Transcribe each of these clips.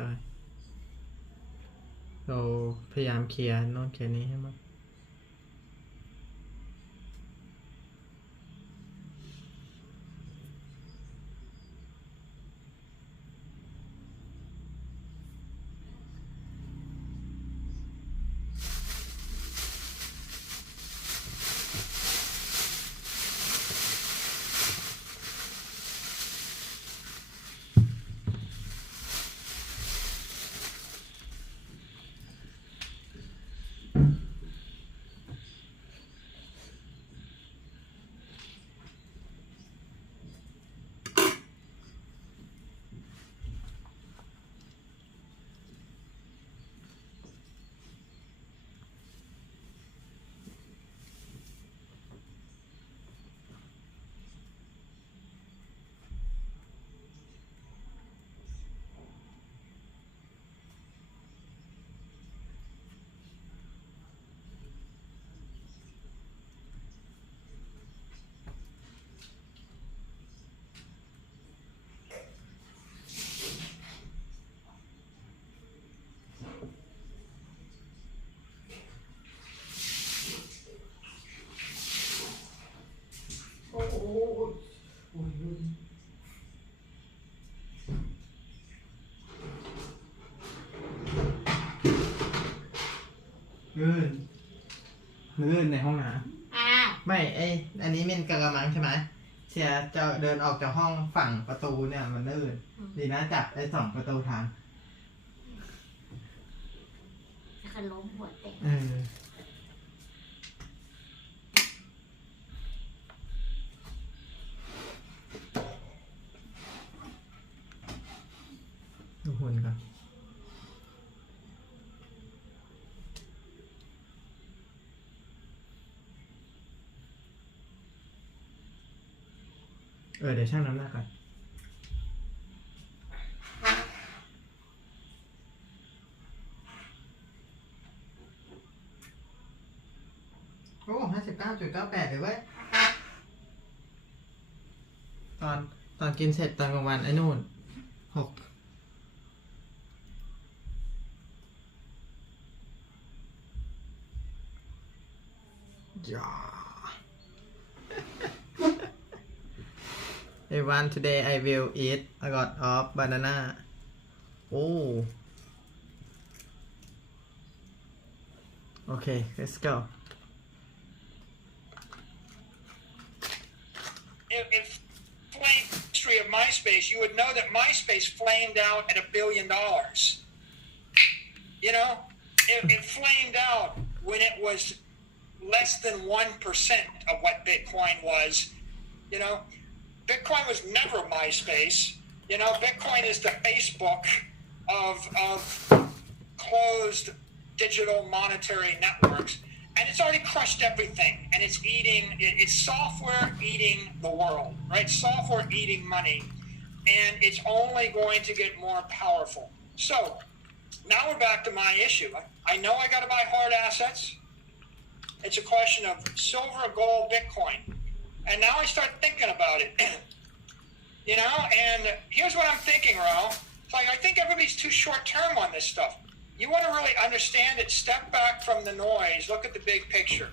ใช่เราพยายามเคลียร์โน่นเคลียร์นี้ให้หมดลื่นในห้องน้ำไม่อันนี้เป็นกระมังใช่ไหมเชียจะเดินออกจากห้องฝั่งประตูเนี่ยมันลื่นดีนะจับ2ประตูทางจะล้มหัวแตกดูหุ่นก่อนเดี๋ยวชั่งน้ำหนักก่อนโอ้59.98เลยเว้ยตอนกินเสร็จตอนกลางวันไอ้นู่น6ย่าEveryone, today I will eat a lot of banana. Oh. Okay, let's go. If flame history of MySpace, you would know that MySpace flamed out at $1 billion. You know, it flamed out when it was less than 1% of what Bitcoin was. You know, Bitcoin was never MySpace. You know, Bitcoin is the Facebook of closed digital monetary networks. And it's already crushed everything. And it's software eating the world, right? Software eating money. And it's only going to get more powerful. So now we're back to my issue. I know I got to buy hard assets. It's a question of silver, gold, Bitcoin. And now I start thinking about it, you know, and here's what I'm thinking, Ro. It's like, I think everybody's too short-term on this stuff. You want to really understand it, step back from the noise, look at the big picture.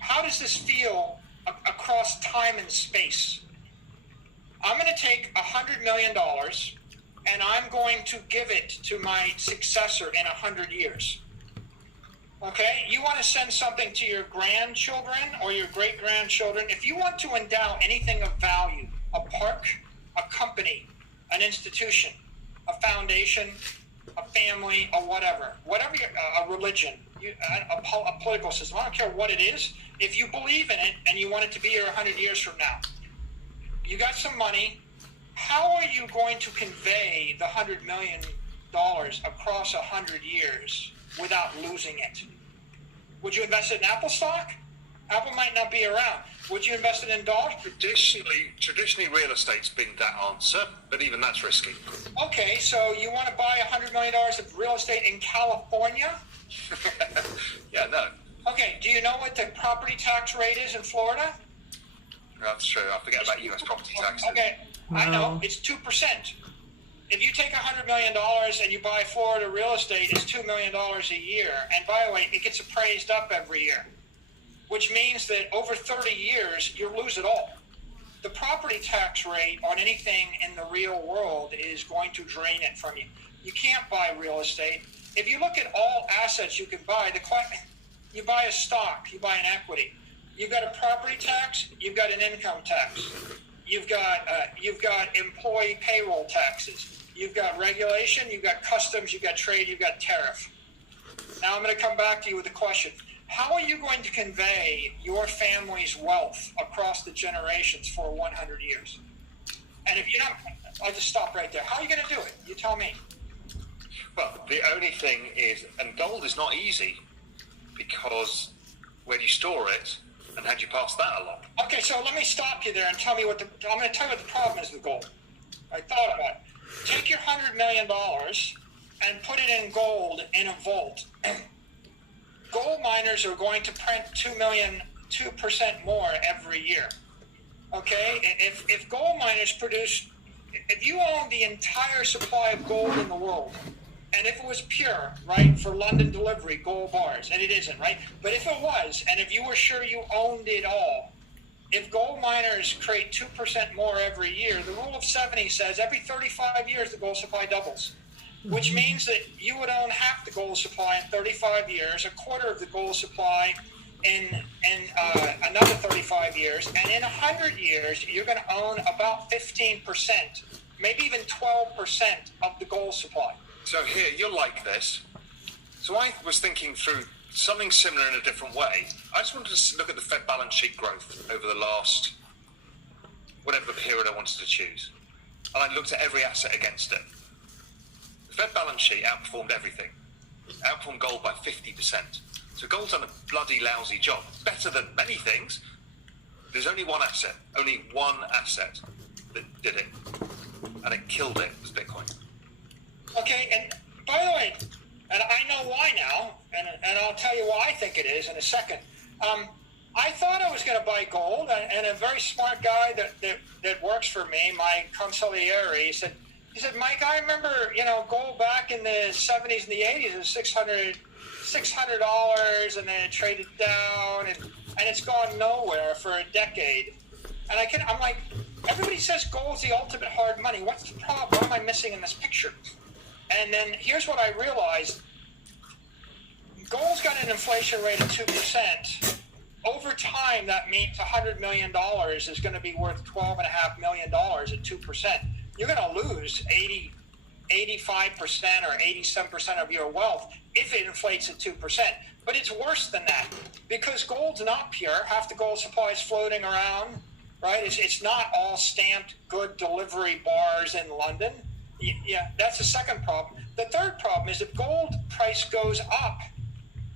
How does this feel across time and space? I'm going to take $100 million and I'm going to give it to my successor in 100 years. Okay, you want to send something to your grandchildren or your great-grandchildren. If you want to endow anything of value, a park, a company, an institution, a foundation, a family, or whatever a religion, a political system, I don't care what it is. If you believe in it and you want it to be here 100 years from now, you got some money. How are you going to convey the $100 million across 100 years without losing it? Would you invest it in Apple stock? Apple might not be around. Would you invest it in dollars? Traditionally, real estate's been that answer, but even that's risky. Okay, so you want to buy $100 million of real estate in California? Yeah, no. Okay, do you know what the property tax rate is in Florida? That's true. I forget about US property taxes. Okay, I know. It's 2%. if you take $100 million and you buy Florida real estate, it's $2 million a year. And by the way, it gets appraised up every year, which means that over 30 years, you lose it all. The property tax rate on anything in the real world is going to drain it from you. You can't buy real estate. If you look at all assets you can buy, you buy a stock, you buy an equity. You've got a property tax, you've got an income tax. You've got employee payroll taxes. You've got regulation, you've got customs, you've got trade, you've got tariff. Now I'm going to come back to you with a question. How are you going to convey your family's wealth across the generations for 100 years? And if you're not, I'll just stop right there. How are you going to do it? You tell me. Well, the only thing is, and gold is not easy because where do you store it and how do you pass that along? Okay, so let me stop you there and tell me I'm going to tell you what the problem is with gold. I thought about it. Take your $100 million and put it in gold in a vault. Gold miners are going to print 2% more every year. Okay? If gold miners produce, if you own the entire supply of gold in the world, and if it was pure, right, for London delivery, gold bars, and it isn't, right? But if it was, and if you were sure you owned it all, if gold miners create 2% more every year, the rule of 70 says every 35 years the gold supply doubles, which means that you would own half the gold supply in 35 years, a quarter of the gold supply in another 35 years, and in 100 years, you're going to own about 15%, maybe even 12% of the gold supply. So here, you're like this. So I was thinking through something similar in a different way. I just wanted to look at the Fed balance sheet growth over the last, whatever the period I wanted to choose. And I looked at every asset against it. The Fed balance sheet outperformed everything. Outperformed gold by 50%. So gold's done a bloody lousy job. Better than many things. There's only one asset that did it. And it killed it, was Bitcoin. Okay, and by the way, and I know why now, and I'll tell you why I think it is in a second. I thought I was going to buy gold, and a very smart guy that works for me, my consigliere, he said, Mike, I remember, gold back in the 70s and the 80s, it was $600, and then it traded down, and it's gone nowhere for a decade. And I'm like, everybody says gold's the ultimate hard money. What's the problem? What am I missing in this picture? And then here's what I realized. Gold's got an inflation rate of 2%. Over time, that means $100 million is going to be worth $12.5 million at 2%. You're going to lose 85% or 87% of your wealth if it inflates at 2%. But it's worse than that because gold's not pure. Half the gold supply is floating around, right? It's not all stamped good delivery bars in London. Yeah, that's the second problem. The third problem is if gold price goes up,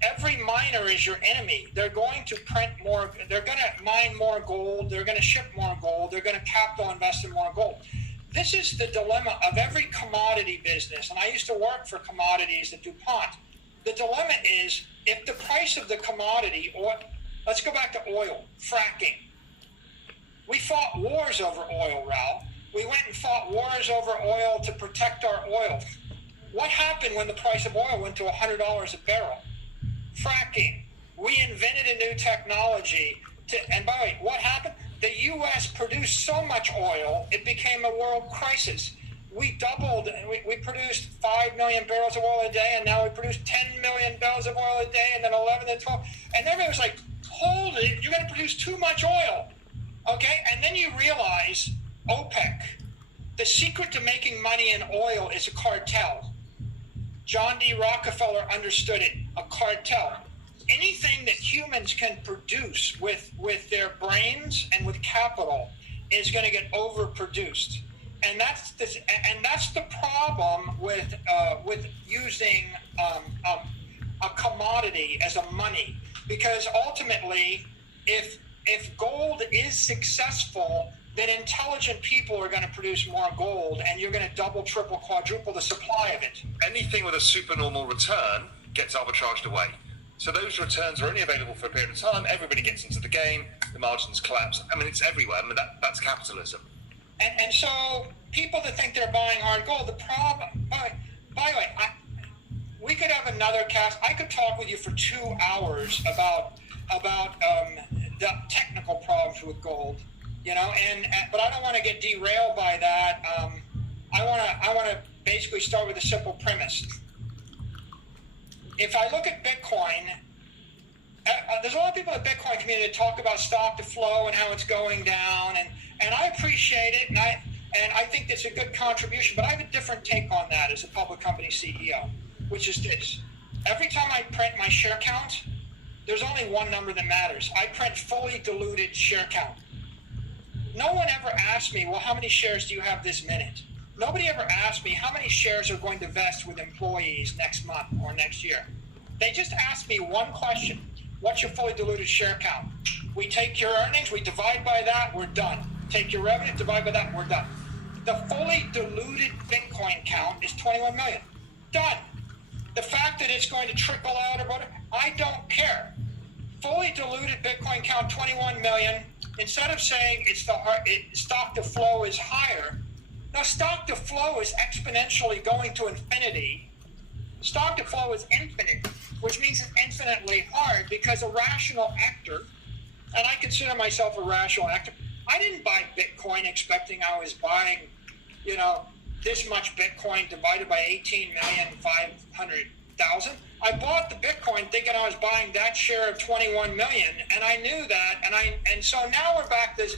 every miner is your enemy. They're going to print more. They're going to mine more gold. They're going to ship more gold. They're going to capital invest in more gold. This is the dilemma of every commodity business. And I used to work for commodities at DuPont. The dilemma is if the price of the commodity, or let's go back to oil, fracking. We fought wars over oil, Raul. We went and fought wars over oil to protect our oil. What happened when the price of oil went to $100 a barrel? Fracking. We invented a new technology and by the way, what happened? The U.S. produced so much oil, it became a world crisis. We doubled, we produced 5 million barrels of oil a day, and now we produce 10 million barrels of oil a day, and then 11 and 12. And everybody was like, hold it, you're going to produce too much oil. Okay, and then you realize OPEC, the secret to making money in oil is a cartel. John D. Rockefeller understood it, a cartel. Anything that humans can produce with their brains and with capital is going to get overproduced. And that's the problem with using a commodity as a money, because ultimately, if gold is successful, then intelligent people are going to produce more gold, and you're going to double, triple, quadruple the supply of it. Anything with a supernormal return gets arbitraged away. So those returns are only available for a period of time. Everybody gets into the game. The margins collapse. I mean, it's everywhere. I mean, that's capitalism. And so people that think they're buying hard gold, the problem, by the way, we could have another cast. I could talk with you for 2 hours about the technical problems with gold, you know, but I don't want to get derailed by that. I want to basically start with a simple premise. If I look at Bitcoin, there's a lot of people in the Bitcoin community that talk about stock to flow and how it's going down, and I appreciate it, and I think that's a good contribution, but I have a different take on that as a public company CEO, which is this. Every time I print my share count, there's only one number that matters. I print fully diluted share count. No one ever asked me, well, how many shares do you have this minute? Nobody ever asked me how many shares are going to vest with employees next month or next year. They just asked me one question. What's your fully diluted share count? We take your earnings, we divide by that, we're done. Take your revenue, divide by that, we're done. The fully diluted Bitcoin count is 21 million. Done. The fact that it's going to trickle out about it, I don't care. Fully diluted Bitcoin count 21 million. Instead of saying stock to flow is higher, now stock to flow is exponentially going to infinity. Stock to flow is infinite, which means it's infinitely hard because a rational actor, and I consider myself a rational actor, I didn't buy Bitcoin expecting I was buying, you know, this much Bitcoin divided by 18,500,000. I bought the Bitcoin thinking I was buying that share of 21 million, and I knew that, and so now we're back to this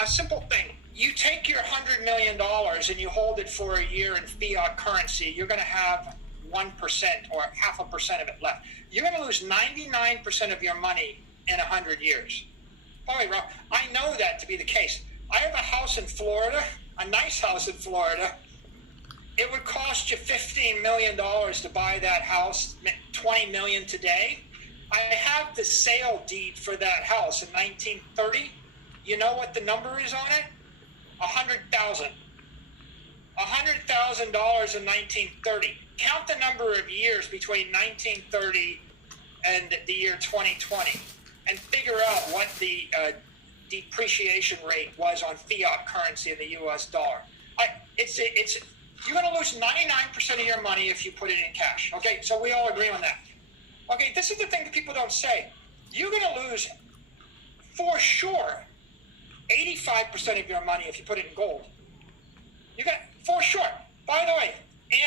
a simple thing. You take your $100 million and you hold it for a year in fiat currency, you're going to have 1% or 0.5% of it left. You're going to lose 99% of your money in 100 years. Boy, Rob, I know that to be the case. I have a house in Florida, a nice house in Florida. It would cost you $15 million to buy that house, $20 million today. I have the sale deed for that house in 1930. You know what the number is on it? $100,000. $100,000 in 1930. Count the number of years between 1930 and the year 2020 and figure out what the depreciation rate was on fiat currency in the US dollar. You're going to lose 99% of your money if you put it in cash. Okay, so we all agree on that. Okay, this is the thing that people don't say. You're going to lose, for sure, 85% of your money if you put it in gold. You're going to, for sure. By the way,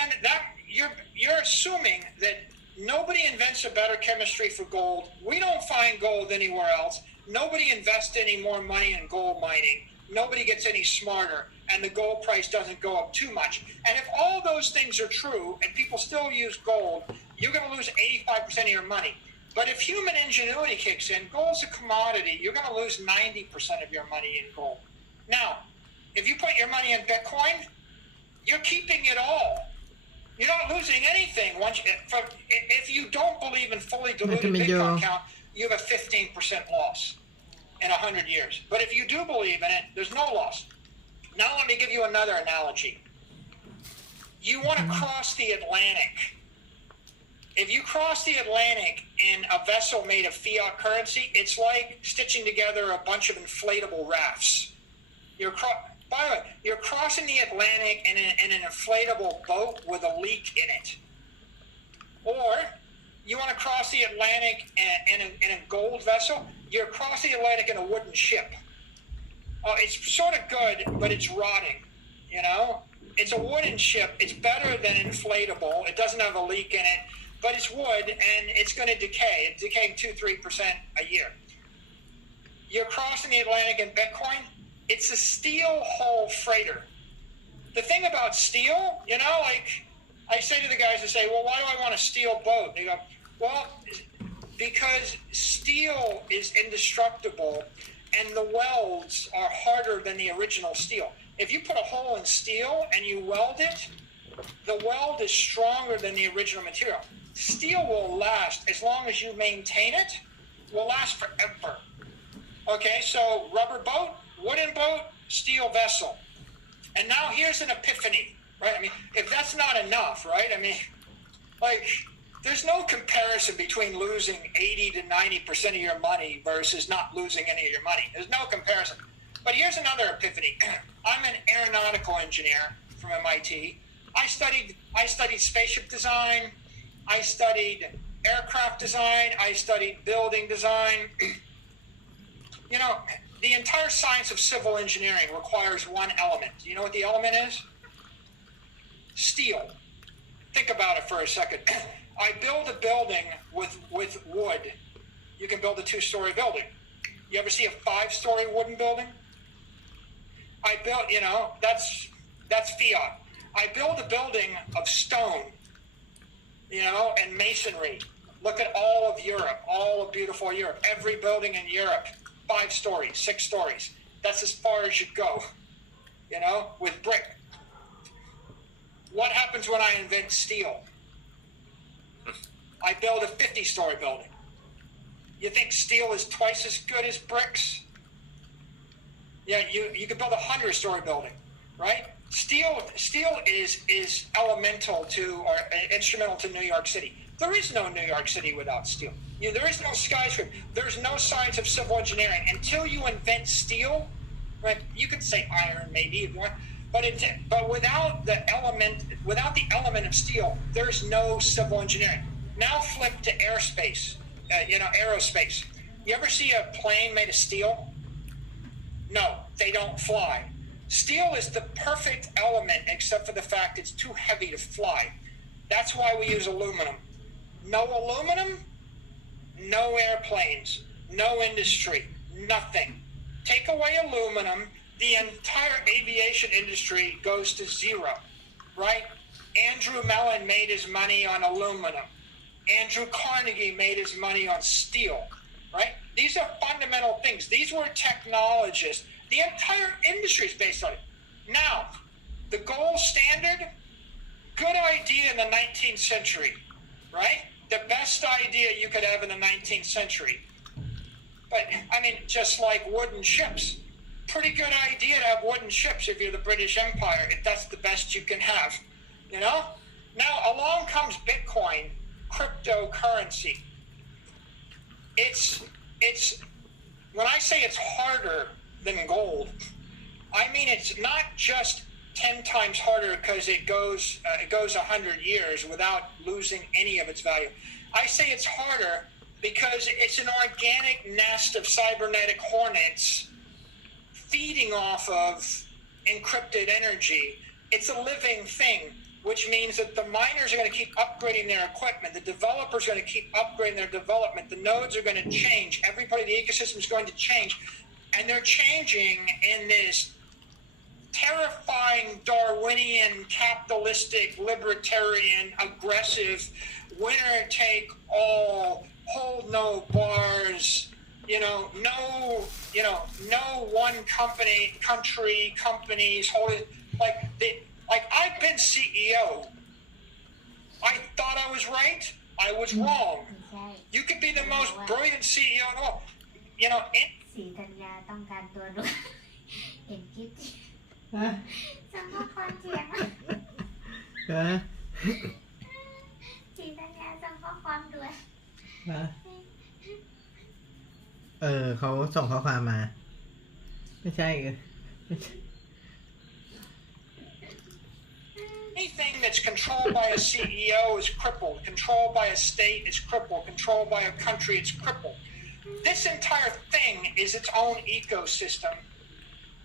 and that you're assuming that nobody invents a better chemistry for gold. We don't find gold anywhere else. Nobody invests any more money in gold mining. Nobody gets any smarter, and the gold price doesn't go up too much. And if all those things are true and people still use gold, you're going to lose 85% of your money. But if human ingenuity kicks in, gold's a commodity, you're going to lose 90% of your money in gold. Now, if you put your money in Bitcoin, you're keeping it all. You're not losing anything. If you don't believe in fully diluted Bitcoin count, you have a 15% loss in 100 years. But if you do believe in it, there's no loss. Now let me give you another analogy. You want to cross the Atlantic. If you cross the Atlantic in a vessel made of fiat currency, it's like stitching together a bunch of inflatable rafts. By the way, you're crossing the Atlantic in an inflatable boat with a leak in it. Or you want to cross the Atlantic in a gold vessel, you're crossing the Atlantic in a wooden ship. It's sort of good, but it's rotting, you know? It's a wooden ship. It's better than inflatable. It doesn't have a leak in it, but it's wood, and it's going to decay. It's decaying 2-3% a year. You're crossing the Atlantic in Bitcoin. It's a steel hull freighter. The thing about steel, you know, like I say to the guys that say, well, why do I want a steel boat? They go, well, because steel is indestructible and the welds are harder than the original steel. If you put a hole in steel and you weld it, the weld is stronger than the original material. Steel will last as long as you maintain it, will last forever. Okay, so rubber boat, wooden boat, steel vessel. And now here's an epiphany, right? I mean, if that's not enough, right? I mean, like, there's no comparison between losing 80 to 90% of your money versus not losing any of your money. There's no comparison. But here's another epiphany. I'm an aeronautical engineer from MIT. I studied spaceship design. I studied aircraft design. I studied building design. You know, the entire science of civil engineering requires one element. Do you know what the element is? Steel. Think about it for a second. I build a building with wood. You can build a 2-story building. You ever see a 5-story wooden building? I built, you know, that's fiat. I build a building of stone, you know, and masonry. Look at all of Europe, all of beautiful Europe. Every building in Europe, 5 stories, 6 stories. That's as far as you go, you know, with brick. What happens when I invent steel? I build a 50-story building. You think steel is twice as good as bricks? Yeah, you could build a 100-story building, right? Steel is elemental to or instrumental to New York City. There is no New York City without steel. You know, there is no skyscraper. There's no science of civil engineering until you invent steel. Right? You could say iron, maybe if you want, but without the element of steel, there's no civil engineering. Now flip to airspace. You know, aerospace. You ever see a plane made of steel? No, they don't fly. Steel is the perfect element except for the fact it's too heavy to fly. That's why we use aluminum. No aluminum, no airplanes, no industry, nothing. Take away aluminum, the entire aviation industry goes to zero, right? Andrew Mellon made his money on aluminum. Andrew Carnegie made his money on steel, right? These are fundamental things. These were technologists. The entire industry is based on it. Now, the gold standard, good idea in the 19th century, right? The best idea you could have in the 19th century. But, I mean, just like wooden ships. Pretty good idea to have wooden ships if you're the British Empire, if that's the best you can have, you know? Now, along comes Bitcoin, cryptocurrency. It's when I say it's harder than gold, I mean it's not just 10 times harder because it goes 100 years without losing any of its value. I say it's harder because it's an organic nest of cybernetic hornets feeding off of encrypted energy. It's a living thing, which means that the miners are going to keep upgrading their equipment. The developers are going to keep upgrading their development. The nodes are going to change. Everybody in the ecosystem is going to change. And they're changing in this terrifying Darwinian, capitalistic, libertarian, aggressive, winner-take-all, hold no bars, no one companies holding, like I've been CEO. I thought I was right. I was wrong. You could be the most brilliant CEO in the world. You know, สีธัญญาต้องการตัวด่วน เห็นคลิป ฮะ สมมติความเถียง ฮะ สีธัญญาสมมติความด่วน ฮะเขาส่งข้อความมา ไม่ใช่ Anything that's controlled by a CEO is crippled. Controlled by a state is crippled. Controlled by a country is crippled. This entire thing is its own ecosystem.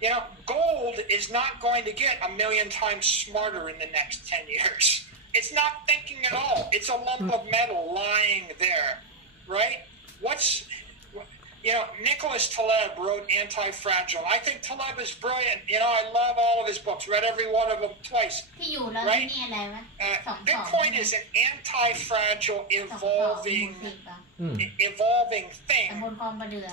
You know, gold is not going to get 1,000,000 times smarter in the next 10 years. It's not thinking at all. It's a lump of metal lying there, right? Nicholas Taleb wrote Anti-Fragile. I think Taleb is brilliant. You know, I love all of his books. Read every one of them twice. ที่อยู่แล้ว Right? นี่อะไรวะ Bitcoin is an anti-fragile, evolving ต thing. ำบลคลองประเดือ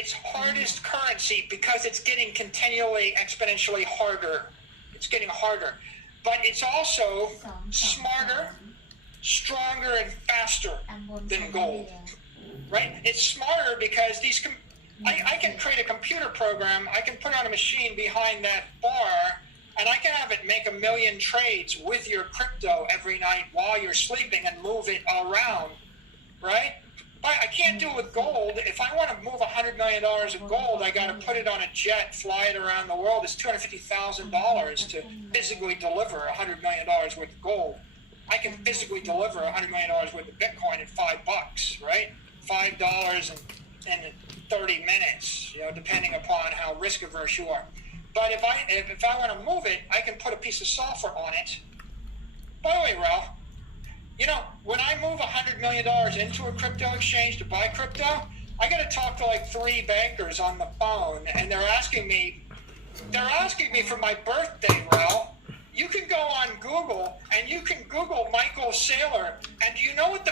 It's hardest currency because it's getting continually, exponentially harder. It's getting harder. But it's also smarter, stronger, and faster ตำบลคลอง than ประเดือ gold. Right? It's smarter because I can create a computer program, I can put on a machine behind that bar, and I can have it make 1,000,000 trades with your crypto every night while you're sleeping and move it around, right? But I can't do it with gold. If I want to move $100 million of gold, I got to put it on a jet, fly it around the world. It's $250,000 to physically deliver $100 million worth of gold. I can physically deliver $100 million worth of Bitcoin in $5, right? $5 in 30 minutes, depending upon how risk averse you are. But if I want to move it, I can put a piece of software on it. By the way, Ralph, when I move $100 million into a crypto exchange to buy crypto, I got to talk to like 3 bankers on the phone, and they're asking me for my birthday, Ralph. You can go on Google and you can Google Michael Saylor, and do you know what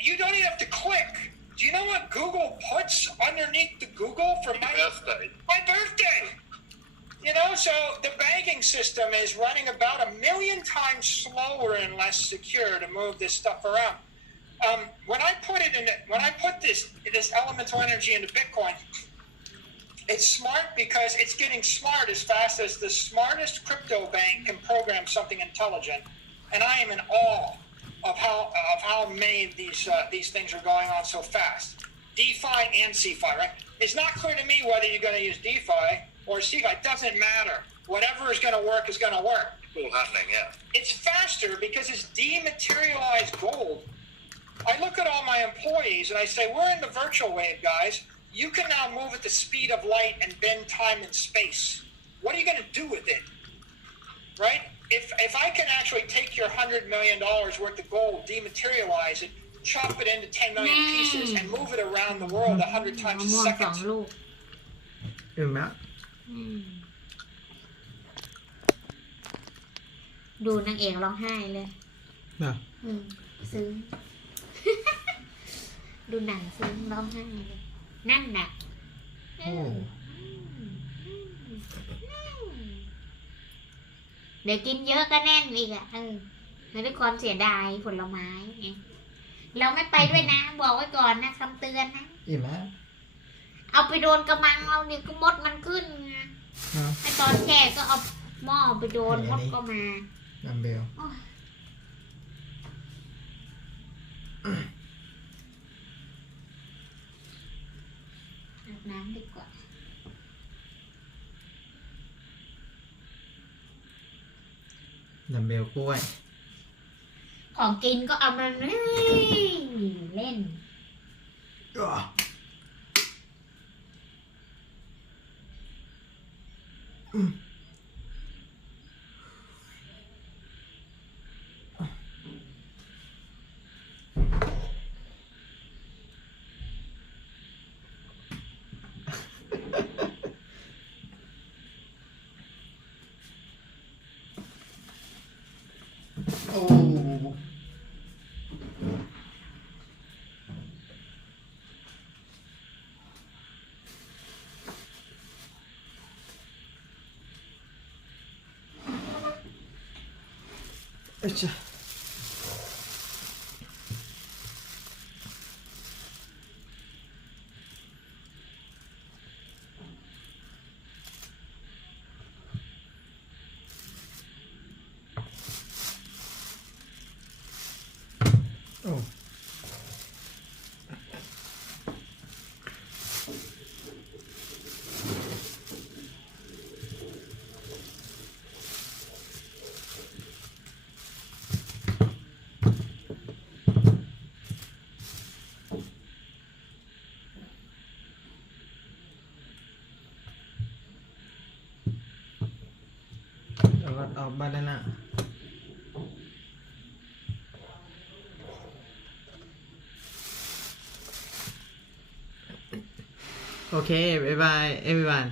you don't even have to click. Do you know what Google puts underneath the Google for my birthday? My birthday. So the banking system is running about 1 million times slower and less secure to move this stuff around. When I put this elemental energy into Bitcoin, it's smart because it's getting smart as fast as the smartest crypto bank can program something intelligent, and I am in awe of how many of these things are going on so fast. DeFi and CeFi, right? It's not clear to me whether you're going to use DeFi or CeFi. It doesn't matter. Whatever is going to work is going to work. All happening, yeah. It's faster because it's dematerialized gold. I look at all my employees and I say, we're in the virtual wave, guys. You can now move at the speed of light and bend time and space. What are you going to do with it? Right? If I can actually take your $100 million worth of gold, dematerialize it, chop it into 10 million pieces, and move it around the world 100 times a ม่วง second. 2 ลูก ดูนางเอกร้องไห้เลย น่ะ ซึ้ง ดูหนังซึ้งร้องไห้เลยนั่นน่ะ โอ้ เดี๋ยวกินเยอะก็แน่นอีกอ่ะมันเป็นความเสียดายผลไม้ไงเราไม่ไปด้วยนะ บอกไว้ก่อนนะคำเตือนนะ อิ่มแล้ว เอาไปโดนกระมังเอาเนี่ยก็มดมันขึ้นไงไอตอนแก่ก็เอาหม้อไปโดนมดก็มา ดัมเบล อาบน้ำดีกว่า ดัมเบลกล้วย ของกินก็เอามาเล่น โอ้เอ้ยจ้ะโอ้ เอาบานาน่าโอเค บ๊ายบาย everyone